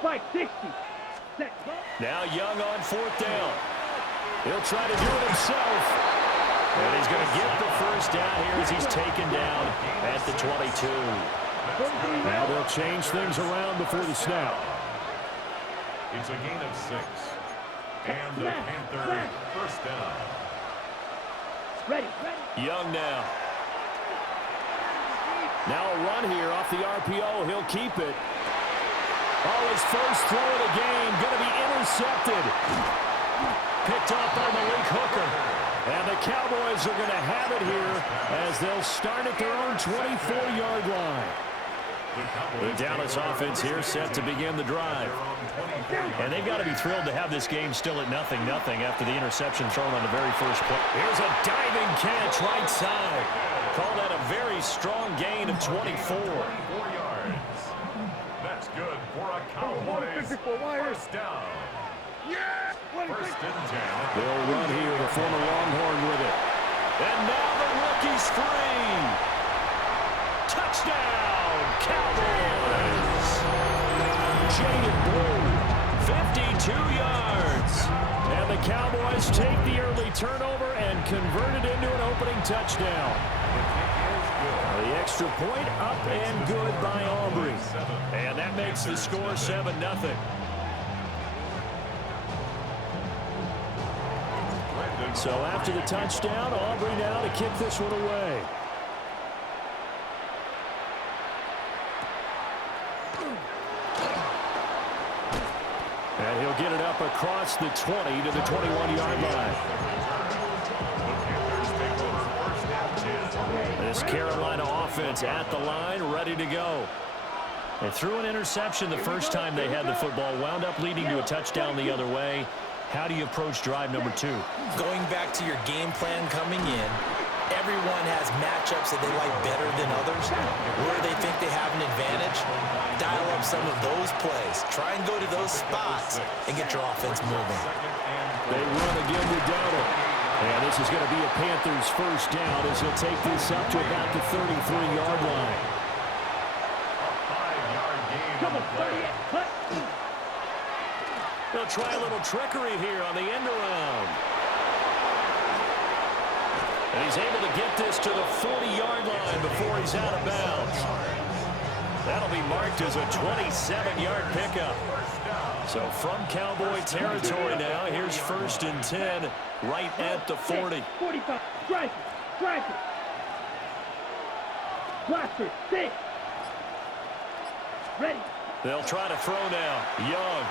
Spike 60. Set. Now Young on fourth down. He'll try to do it himself. And he's going to get the first down here as he's taken down at the 22. Now they'll change things around before the snap. It's a gain of 6. And the Panther first down. Ready. Young now. Now a run here off the RPO. He'll keep it. Oh, his first throw of the game going to be intercepted. Picked up by Malik Hooker. And the Cowboys are going to have it here as they'll start at their own 24-yard line. The Dallas offense here set to begin the drive. And they've got to be thrilled to have this game still at 0-0 after the interception thrown on the very first play. Here's a diving catch right side. Call that a very strong gain of 24. 4 yards. That's good for a Cowboys first down. First and 10. They'll run here, the former Longhorn with it. And now the rookie's free. Touchdown, Cowboys. Jaded Blue, 52 yards. And the Cowboys take the early turnover and convert it into an opening touchdown. The extra point up and good by Aubrey. And that makes the score 7-0. So after the touchdown, Aubrey now to kick this one away. And he'll get it up across the 20 to the 21-yard line. This Carolina offense at the line, ready to go. They threw an interception the first time they had the football, wound up leading to a touchdown the other way. How do you approach drive number 2? Going back to your game plan coming in, everyone has matchups that they like better than others. Where they think they have an advantage, dial up some of those plays. Try and go to those spots and get your offense moving. They run again with Dowdle. And this is going to be a Panthers first down as he'll take this up to about the 33-yard line. A 5-yard gain on the play. They'll try a little trickery here on the end around. And he's able to get this to the 40-yard line before he's out of bounds. That'll be marked as a 27-yard pickup. So from Cowboy territory now, here's first and 10 right at the 40. 45. Strike it. Blaster. 6. Ready. They'll try to throw now. Young.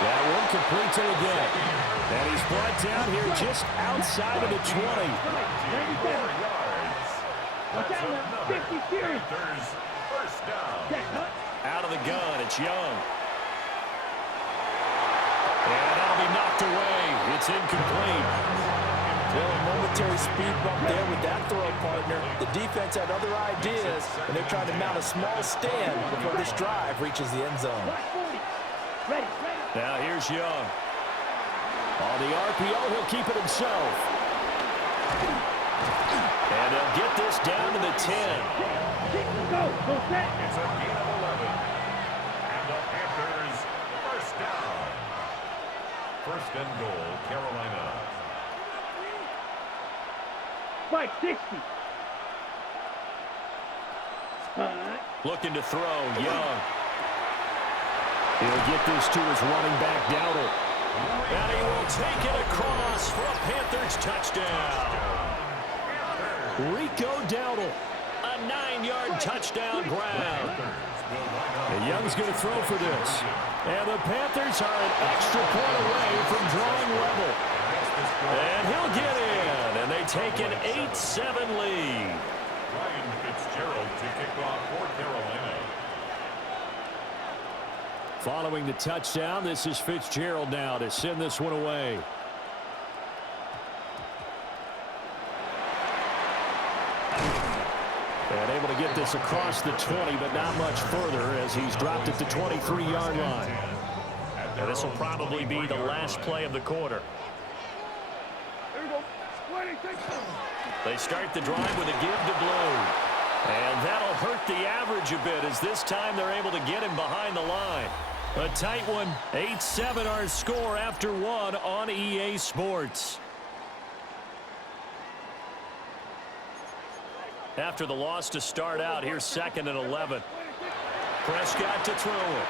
That one complete to the deck. And he's brought down here just outside of the 20. 4 yards. Watch out now. 50 series. First down. Out of the gun, it's Young. And that'll be knocked away. It's incomplete. Well, a momentary speed bump there with that throw, partner. The defense had other ideas, and they're trying to mount a small stand before this drive reaches the end zone. Ready. Now here's Young. On the RPO, he'll keep it himself. And they'll get this down to the 10. Go set. It's a gain of 11. And the Panthers first down. First and goal, Carolina. Spike 60. Looking to throw, Young. He'll get this to his running back, Dowdle. And he will take it across for a Panthers touchdown. Rico Dowdle, a 9-yard touchdown grab. And Young's going to throw for this. And the Panthers are an extra point away from drawing level. And he'll get in, and they take an 8-7 lead. Ryan Fitzgerald to kick off for Carolina. Following the touchdown, this is Fitzgerald now to send this one away. And able to get this across the 20, but not much further as he's dropped at the 23-yard line. And this will probably be the last play of the quarter. They start the drive with a give to Blue. And that'll hurt the average a bit as this time they're able to get him behind the line. A tight one, 8-7 our score after one on EA Sports. After the loss to start out, here's 2nd and 11. Prescott to throw it.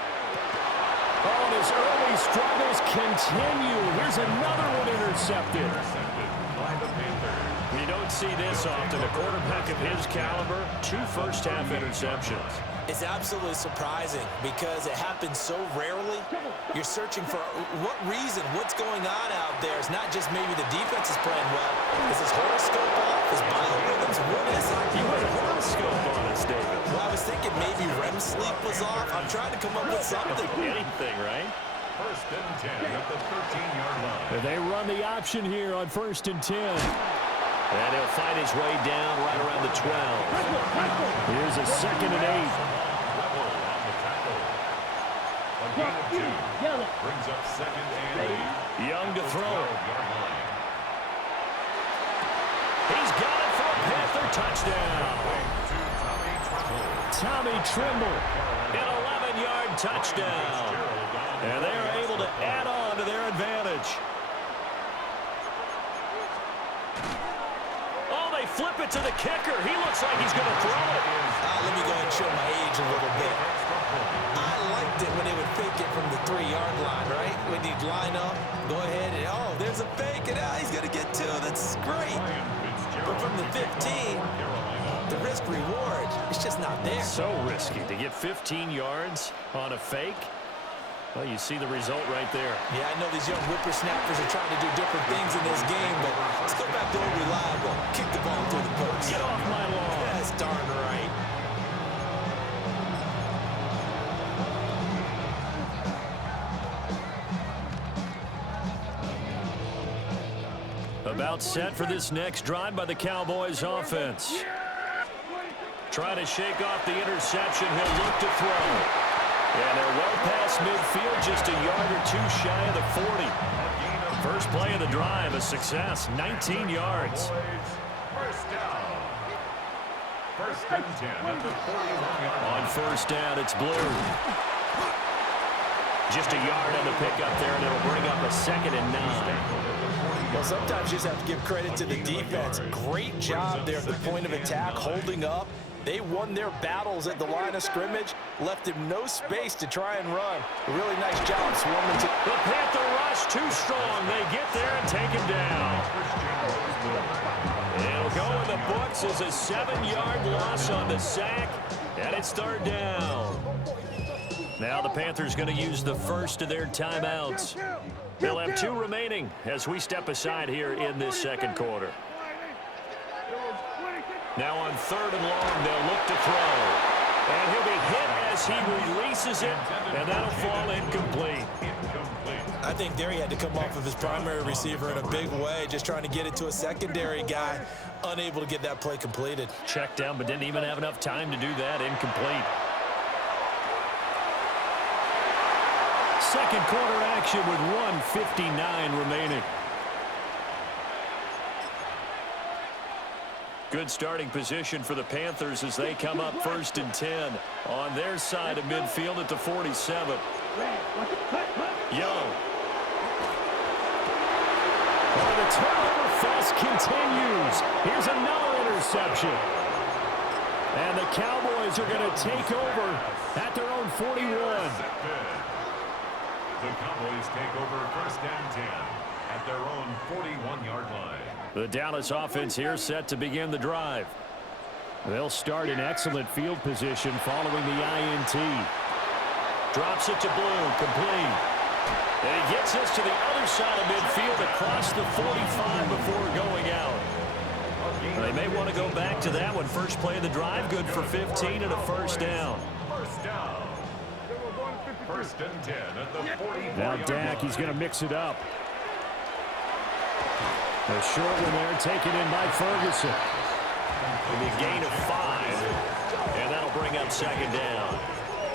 Oh, and his early struggles continue. Here's another one intercepted. By the Panthers. You don't see this often. A quarterback of his caliber, 2 first-half interceptions. It's absolutely surprising because it happens so rarely. You're searching for what reason, what's going on out there. It's not just maybe the defense is playing well. Is his horoscope off? Is biorhythms? What is it? You went horoscope on us, David. Well, I was thinking maybe REM sleep was off. I'm trying to come up with something. Anything, right? 1st and 10 at the 13-yard line. They run the option here on 1st and 10. And he'll find his way down right around the 12. Here's a 2nd and 8. Level on the tackle. A gain of 2. Brings up 2nd and 8. Young to throw it. 12-yard line. He's got it for a Panther touchdown. To Tommy Tremble. Tommy Tremble, an 11-yard touchdown. And they are able to add on to their advantage. Oh, they flip it to the kicker. He looks like he's going to throw it. Let me go ahead and show my age a little bit. I liked it when they would fake it from the 3-yard line, right? When he'd line up, go ahead and, oh, there's a fake, and now he's going to get 2. That's great. But from the 15, the risk-reward, it's just not there. So risky to get 15 yards on a fake. Well, you see the result right there. Yeah, I know these young whippersnappers are trying to do different things in this game, but let's go back to old reliable. Kick the ball through the post. Get off my lawn. That's darn right. About set for this next drive by the Cowboys offense. Trying to shake off the interception. He'll look to throw. And they're well past midfield, just a yard or 2 shy of the 40. First play of the drive, a success, 19 yards. First down. 1st and 10 at the 41-yard line. On 1st down, it's Blue. Just a yard on the pickup there, and it'll bring up a 2nd and 9. Well, sometimes you just have to give credit to the defense. Great job there at the point of attack, holding up. They won their battles at the line of scrimmage, left him no space to try and run. A really nice job swarming to... The Panther rush too strong. They get there and take him down. It'll go in the books as a 7-yard loss on the sack, and it's 3rd down. Now the Panthers going to use the first of their timeouts. They'll have 2 remaining as we step aside here in this 2nd quarter. Now on 3rd and long, they'll look to throw. And he'll be hit as he releases it, and that'll fall incomplete. I think there he had to come off of his primary receiver in a big way, just trying to get it to a secondary guy, unable to get that play completed. Checked down, but didn't even have enough time to do that. Incomplete. 2nd quarter action with 1:59 remaining. Good starting position for the Panthers as they come up 1st and 10 on their side of midfield at the 47. Young. Oh, the turnover fest continues. Here's another interception. And the Cowboys are going to take over at their own 41. The Cowboys take over 1st and 10 at their own 41-yard line. The Dallas offense here set to begin the drive. They'll start in excellent field position following the INT. Drops it to Blue, complete. And he gets us to the other side of midfield across the 45 before going out. They may want to go back to that one. First play of the drive, good for 15 and a 1st down. First down. 1st and 10 at the 44-yard line. Now Dak, he's going to mix it up. A short one there, taken in by Ferguson. It'll be a gain of 5, and that'll bring up 2nd down.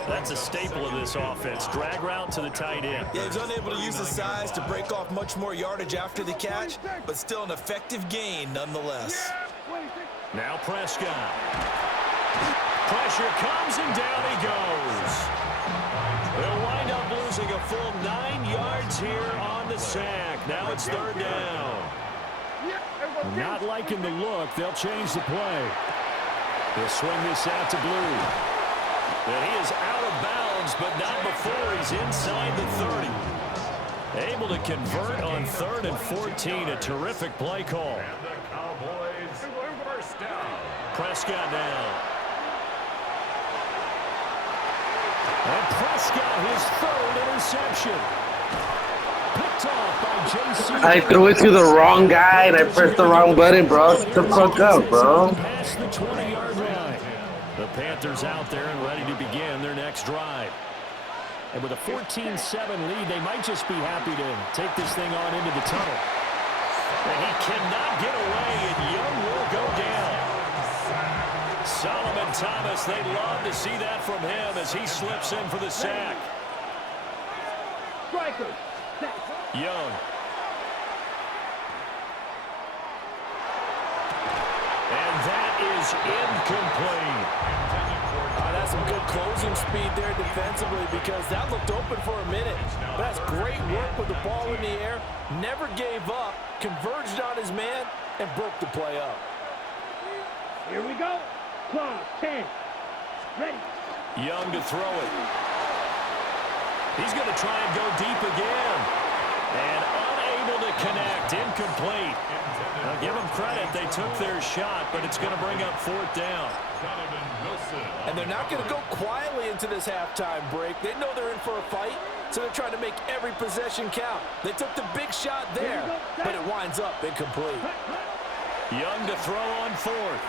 That's a staple of this offense. Drag route to the tight end. Yeah, he's unable to use his size to break off much more yardage after the catch, but still an effective gain nonetheless. Now Prescott. Pressure comes, and down he goes. They'll wind up losing a full 9 yards here on the sack. Now it's third down. Not liking the look. They'll change the play. They'll swing this out to Blue. And he is out of bounds, but not before he's inside the 30. Able to convert on 3rd and 14. A terrific play call. And the Cowboys first down. Prescott down. And Prescott, his 3rd interception. Picked off by J.C. I threw it to the wrong guy and I pressed the wrong button, bro. Shut the fuck up, bro. Past the 20-yard line. The Panthers out there and ready to begin their next drive. And with a 14-7 lead, they might just be happy to take this thing on into the tunnel. And he cannot get away, and Young will go down. Solomon Thomas, they'd love to see that from him as he slips in for the sack. Striker. Young. And that is incomplete. That's some good closing speed there defensively because that looked open for a minute. But that's great work with the ball in the air. Never gave up, converged on his man, and broke the play up. Here we go. Clock, 10. Ready. Young to throw it. He's going to try and go deep again. And unable to connect. Incomplete. Now give them credit. They took their shot, but it's going to bring up 4th down. And they're not going to go quietly into this halftime break. They know they're in for a fight, so they're trying to make every possession count. They took the big shot there, but it winds up incomplete. Young to throw on 4th.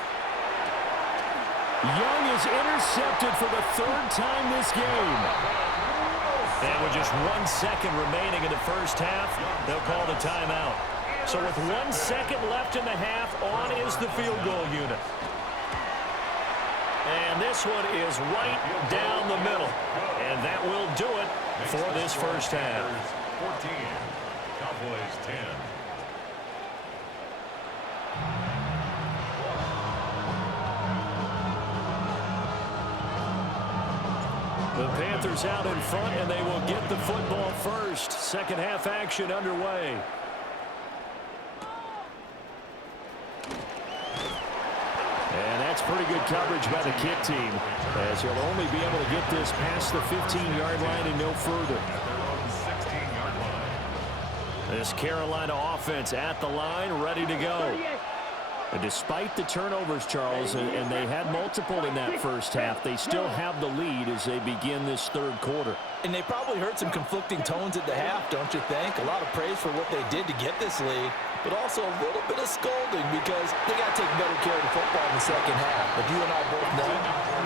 Young is intercepted for the 3rd time this game. And with just 1 second remaining in the first half, they'll call the timeout. So with 1 second left in the half, on is the field goal unit. And this one is right down the middle. And that will do it for this first half. 14, Cowboys 10. The Panthers out in front, and they will get the football first. Second half action underway. And that's pretty good coverage by the kick team, as he'll only be able to get this past the 15-yard line and no further. This Carolina offense at the line, ready to go. And despite the turnovers, Charles, and they had multiple in that first half, they still have the lead as they begin this 3rd quarter. And they probably heard some conflicting tones at the half, don't you think? A lot of praise for what they did to get this lead, but also a little bit of scolding because they got to take better care of the football in the second half. But you and I both know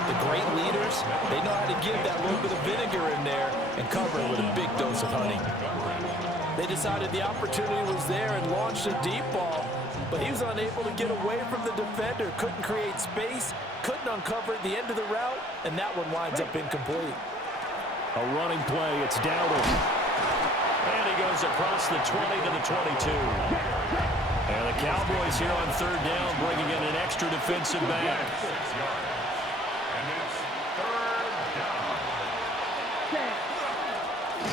the great leaders, they know how to give that little bit of vinegar in there and cover it with a big dose of honey. They decided the opportunity was there and launched a deep ball, but he was unable to get away from the defender, couldn't create space, couldn't uncover at the end of the route, and that one winds up incomplete. A running play, it's Dowdle. And he goes across the 20 to the 22. And the Cowboys here on 3rd down, bringing in an extra defensive back. And it's 3rd down.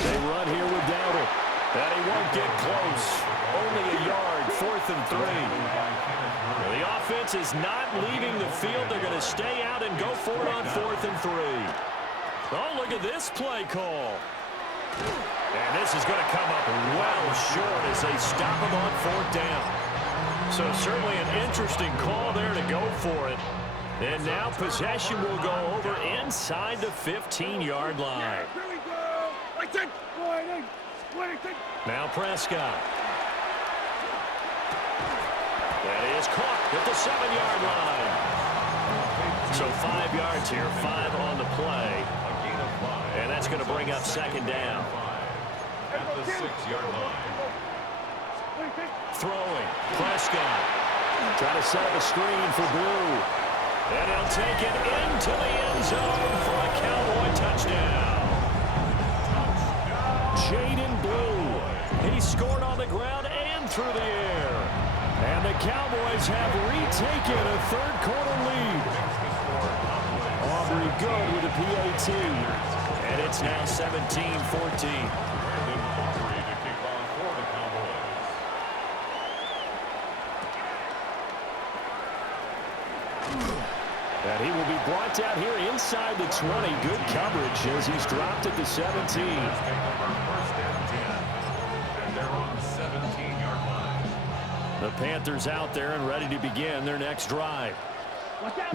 They run here with Dowdle. And he won't get close. Only a yard, 4th and 3. The offense is not leaving the field. They're going to stay out and go for it on 4th and 3. Oh, look at this play call. And this is going to come up well short as they stop him on 4th down. So certainly an interesting call there to go for it. And now possession will go over inside the 15-yard line. Now Prescott. That is caught at the 7-yard line. So 5 yards here, 5 on the play. And that's going to bring up 2nd down. At the 6-yard line. Throwing. Prescott. Trying to set up a screen for Blue. And he'll take it into the end zone for a Cowboy touchdown. Jaden Blue. He scored on the ground and through the air. And the Cowboys have retaken a 3rd quarter lead. good with a PAT. And it's now 17-14. And he will be brought down here inside the 20. Good coverage as he's dropped at the 17. And they're on the 17-yard line. The Panthers out there and ready to begin their next drive.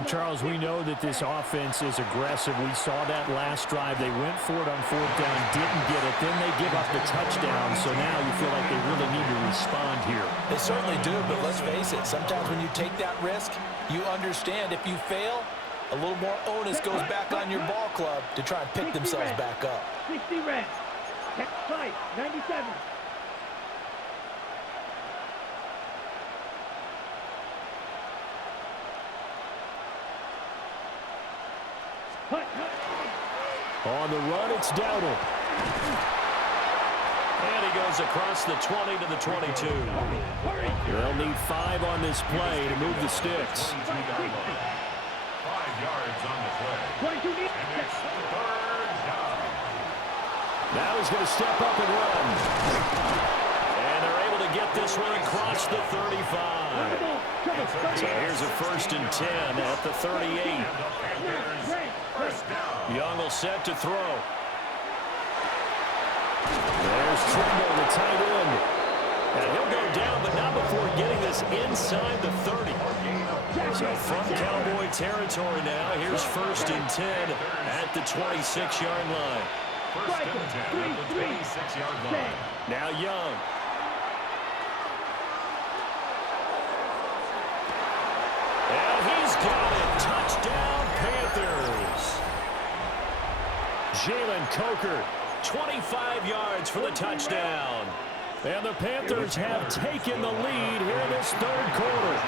Charles, we know that this offense is aggressive. We saw that last drive. They went for it on 4th down, didn't get it. Then they give up the touchdown. So now you feel like they really need to respond here. They certainly do, but let's face it. Sometimes when you take that risk, you understand if you fail, a little more onus goes back on your ball club to try and pick themselves back up. 60 red. 5, 97. On the run, it's Dowdle. And he goes across the 20 to the 22. They'll need 5 on this play to move the sticks. 5 yards on the play. And it's 3rd down. Now he's going to step up and run. And they're able to get this one across the 35. So here's a 1st and 10 at the 38. Young will set to throw. There's Trimble, the tight end. And he'll go down, but not before getting this inside the 30. So from Cowboy territory now, here's 1st and 10 at the 26-yard line. 1st and 10 at the 26-yard line. Now Young. And he's got it. Touchdown, Panthers. Jalen Coker, 25 yards for the touchdown. And the Panthers have taken the lead here in this 3rd quarter.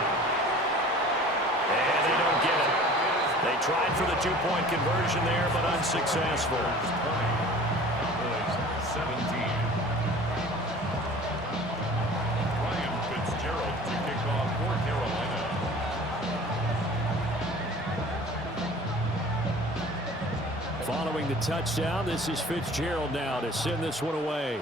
And they don't get it. They tried for the 2-point conversion there, but unsuccessful. 17. Ryan Fitzgerald to kick off for Carolina. Following the touchdown, this is Fitzgerald now to send this one away.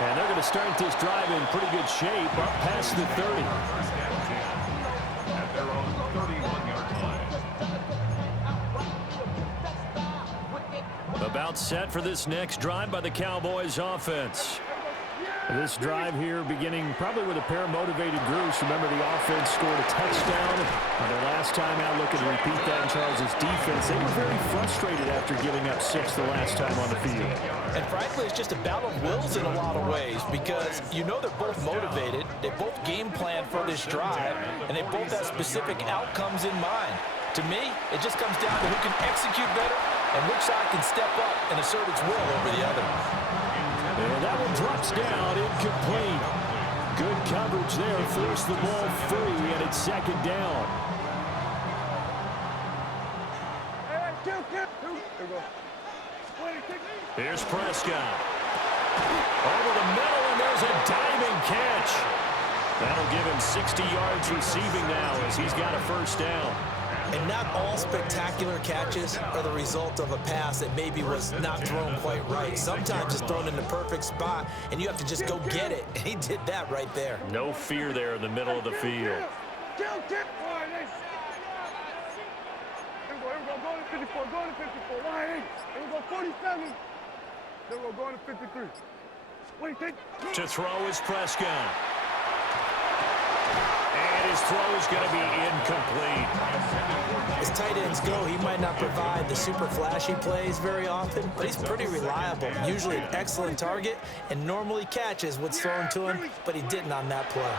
And they're going to start this drive in pretty good shape up past the 30. 1st and 10 at their own 31-yard line. About set for this next drive by the Cowboys offense. This drive here beginning probably with a pair of motivated groups. Remember, the offense scored a touchdown. And their last time out, looking to repeat that in Charles's defense. They were very frustrated after giving up 6 the last time on the field. And frankly, it's just a battle of wills in a lot of ways because you know they're both motivated. They both game plan for this drive, and they both have specific outcomes in mind. To me, it just comes down to who can execute better and which side can step up and assert its will over the other. And that one drops down, incomplete. Good coverage there, forced the ball free, and it's 2nd down. Here's Prescott. Over the middle, and there's a diving catch. That'll give him 60 yards receiving now as he's got a 1st down. And not all spectacular catches are the result of a pass that maybe was not thrown quite right. Sometimes it's thrown in the perfect spot, and you have to just go get it. And he did that right there. No fear there in the middle of the field. Go to 54, go to 54. Why ain't? Here we go, 47. Then we'll go to 53. Wait, To throw is Prescott. And his throw is going to be incomplete. As tight ends go, he might not provide the super flashy plays very often, but he's pretty reliable. Usually an excellent target, and normally catches what's thrown to him, but he didn't on that play.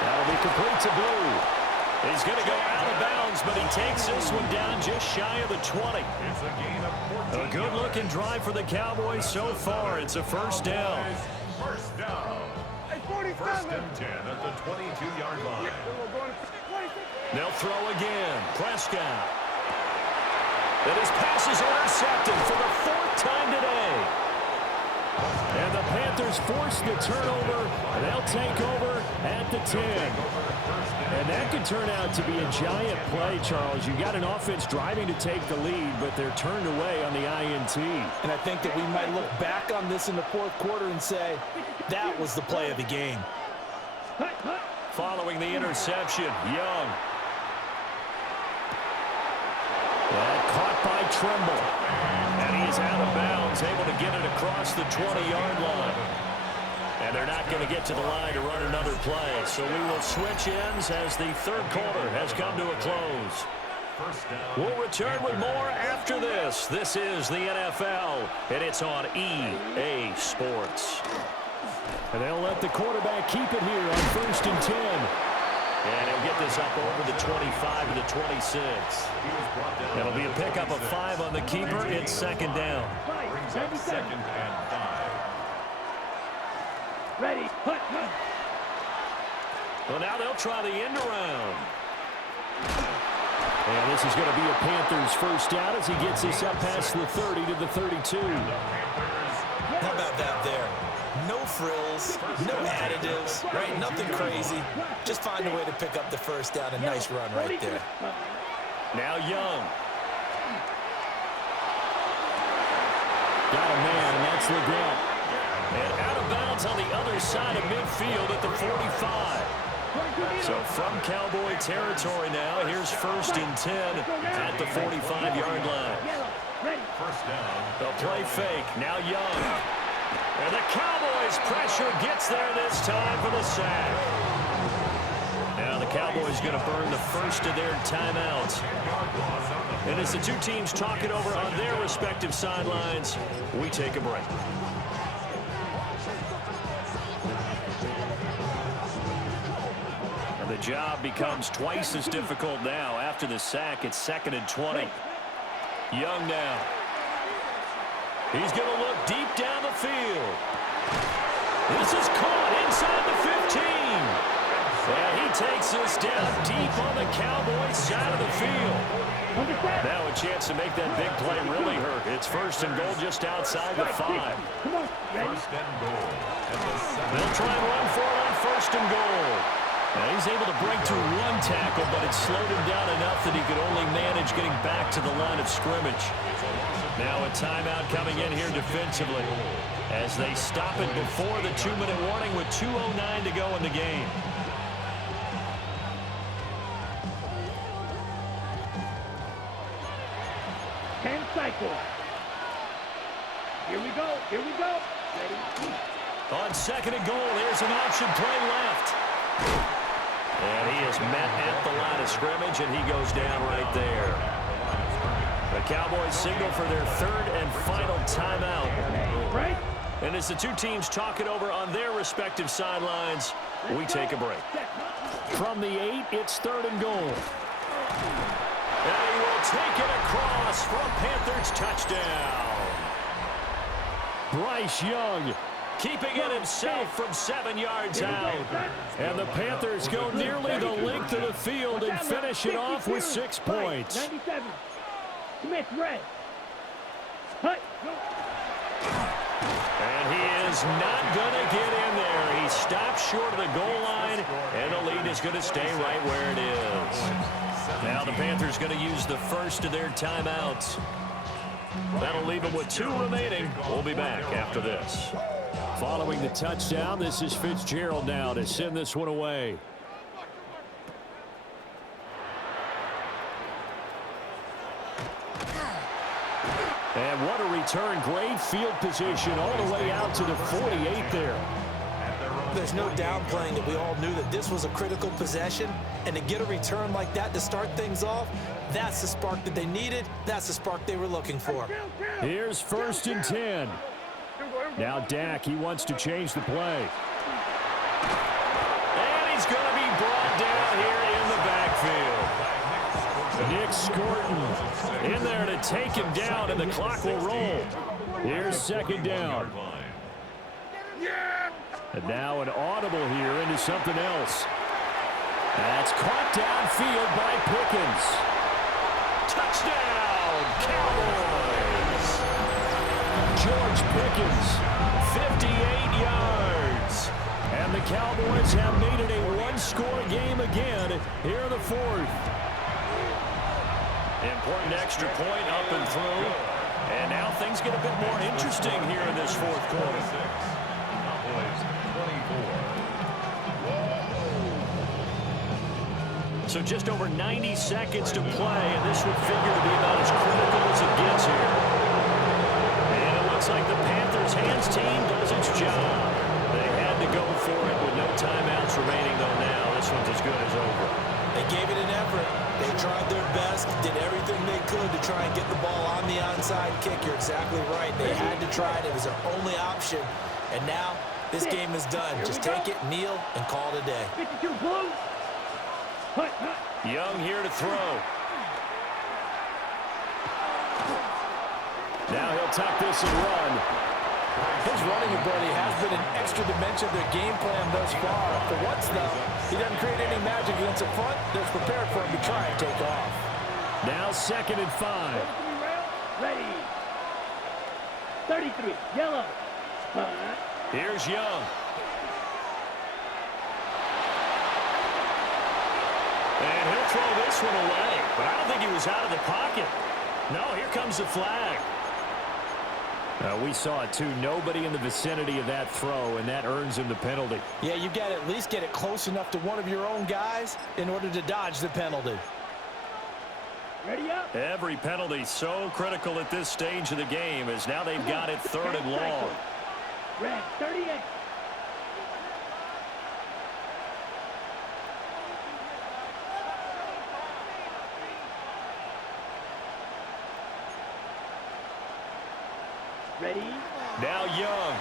That'll be complete to Blue. He's going to go out of bounds, but he takes this one down just shy of the 20. It's a gain of 14. A good-looking drive for the Cowboys so far. It's a 1st down. 1st down. 1st and 10 at the 22-yard line. They'll throw again. Prescott. And his pass is intercepted for the 4th time today. And the Panthers force the turnover. They'll take over at the 10. And that could turn out to be a giant play, Charles. You got an offense driving to take the lead, but they're turned away on the INT. And I think that we might look back on this in the fourth quarter and say, that was the play of the game. Following the interception, Young. That caught by Trimble. And he's out of bounds, able to get it across the 20-yard line. And they're not going to get to the line to run another play. So we will switch ends as the third quarter has come to a close. We'll return with more after this. This is the NFL, and it's on EA Sports. And they'll let the quarterback keep it here on 1st and 10. And he'll get this up over the 25 to the 26. It'll be a pickup of 5 on the keeper. It's second down. Brings up 2nd and 5. Ready. Well, now they'll try the end around. And this is going to be a Panthers first down as he gets this up past the 30 to the 32. How about that there? No frills, no additives, right? Nothing crazy. Just find a way to pick up the first down. A nice run right there. Now Young. Got a man, and that's Legrand. And out of bounds on the other side of midfield at the 45. So from Cowboy territory now, here's 1st and 10 at the 45-yard line. First down. They'll play fake. Now Young. And the Cowboys' pressure gets there this time for the sack. Now the Cowboys going to burn the first of their timeouts. And as the two teams talk it over on their respective sidelines, we take a break. And the job becomes twice as difficult now. After the sack, it's 2nd and 20. Young now. He's going to look deep down the field. This is caught inside the 15. And he takes this down deep on the Cowboys side of the field. Now a chance to make that big play really hurt. It's 1st and goal just outside the 5. First and goal. They'll try and run for it on 1st and goal. Now he's able to break through one tackle, but it slowed him down enough that he could only manage getting back to the line of scrimmage. Now a timeout coming in here defensively as they stop it before the 2-minute warning with 2:09 to go in the game. Cycle. Here we go. Ready. On 2nd and goal, here's an option play left. And he is met at the line of scrimmage, and he goes down right there. The Cowboys signal for their 3rd and final timeout. Right. And as the two teams talk it over on their respective sidelines, we take a break. From the 8, it's 3rd and goal. And he will take it across for a Panthers touchdown. Bryce Young keeping it himself from 7 yards out. And the Panthers go nearly the length of the field and finish it off with 6 points. 97. Smith, red. Hut. And he is not going to get in there. He stops short of the goal line, and the lead is going to stay right where it is. Now the Panthers going to use the first of their timeouts. That'll leave them with 2 remaining. We'll be back after this. Following the touchdown, this is Fitzgerald now to send this one away. And what a return. Great field position all the way out to the 48 there. There's no downplaying that we all knew that this was a critical possession, and to get a return like that to start things off, that's the spark that they needed. That's the spark they were looking for. Here's 1st and 10. Now Dak, he wants to change the play. And he's going to be brought down here in the backfield. Nick Scorton in there to take him down, and the clock will roll. Here's 2nd down. And now an audible here into something else. That's caught downfield by Pickens. Touchdown, Cowboys! George Pickens, 58 yards. And the Cowboys have made it a one-score game again here in the fourth. Important extra point up and through. And now things get a bit more interesting here in this fourth quarter. Cowboys 24. So just over 90 seconds to play, and this would figure to be about as critical as it gets here. And it looks like the Panthers' hands team does its job. They had to go for it with no timeouts remaining, though now this one's as good as over. They gave it an effort. They tried their best, did everything they could to try and get the ball on the onside kick. You're exactly right. They had to try it. It was their only option. And now this game is done. Just take it, kneel, and call it a day. 52 blue. Young here to throw. Now he'll tuck this and run. His running ability has been an extra dimension of their game plan thus far. For once, though, he doesn't create any magic against the front. They're prepared for him to try and take off. Now 2nd and 5. Ready. 33, yellow. Here's Young. And he'll throw this one away. But I don't think he was out of the pocket. No, here comes the flag. We saw it, too. Nobody in the vicinity of that throw, and that earns him the penalty. Yeah, you've got to at least get it close enough to one of your own guys in order to dodge the penalty. Ready up. Every penalty so critical at this stage of the game as now they've got it 3rd and long. Red, 38. Ready. Now Young.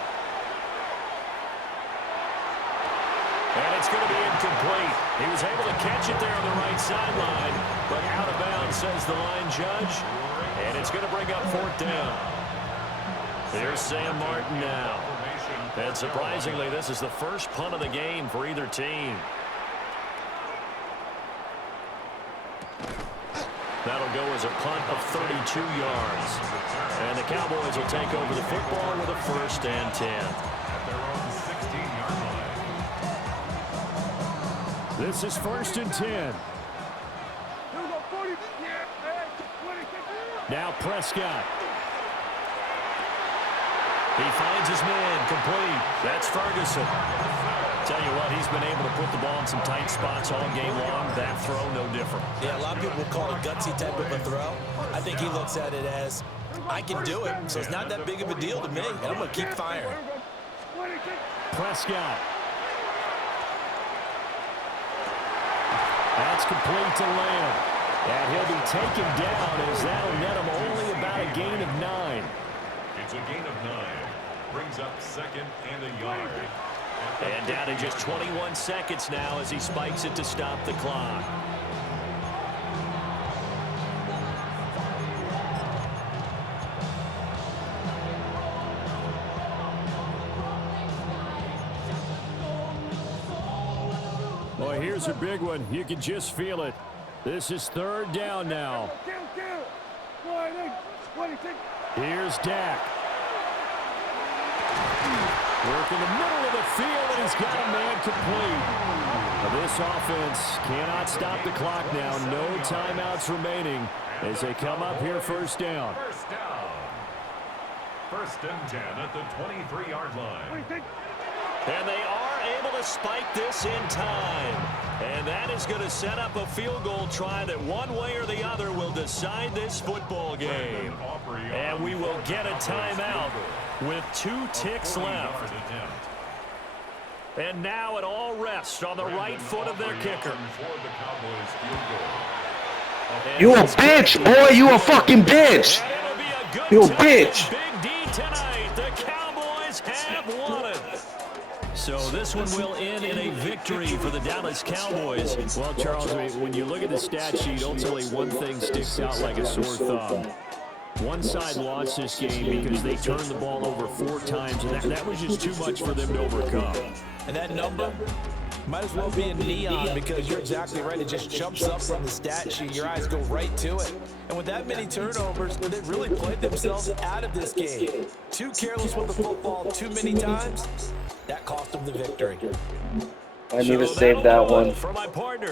And it's going to be incomplete. He was able to catch it there on the right sideline, but out of bounds, says the line judge. And it's going to bring up 4th down. Here's Sam Martin now. And surprisingly, this is the first punt of the game for either team. That'll go as a punt of 32 yards. And the Cowboys will take over the football with a 1st and 10. At their own 16-yard line. This is 1st and 10. Now Prescott. He finds his man, complete. That's Ferguson. Tell you what, he's been able to put the ball in some tight spots all game long. That throw, no different. Yeah, a lot of people would call it a gutsy type of a throw. I think he looks at it as, I can do it, so it's not that big of a deal to me, and I'm going to keep firing. Prescott. That's complete to Lamb. And he'll be taken down as that'll net him only about a gain of 9. It's a gain of 9. Brings up 2nd and a yard. And down to just 21 seconds now as he spikes it to stop the clock. Well, here's a big one. You can just feel it. This is 3rd down now. Here's Dak. Work in the middle of the field, and he's got a man complete. Now this offense cannot stop the clock now. No timeouts remaining as they come up here 1st down. 1st down. 1st and 10 at the 23-yard line. And they are able to spike this in time. And that is going to set up a field goal try that one way or the other will decide this football game. And we will get a timeout with 2 ticks left. And now it all rests on the right foot of their kicker. You a bitch, boy. You a fucking bitch. You a bitch. Big D tonight. The Cowboys have won it. So this one will end in a victory for the Dallas Cowboys. Well, Charles, when you look at the stat sheet, ultimately one thing sticks out like a sore thumb. One side lost this game because they turned the ball over 4 times, and that was just too much for them to overcome. And that number, Might as well be in neon because you're exactly right. It just jumps up from the stat sheet. Your eyes go right to it. And with that many turnovers, they really played themselves out of this game. Too careless with the football too many times. That cost them the victory. I need to save that one. For my partner.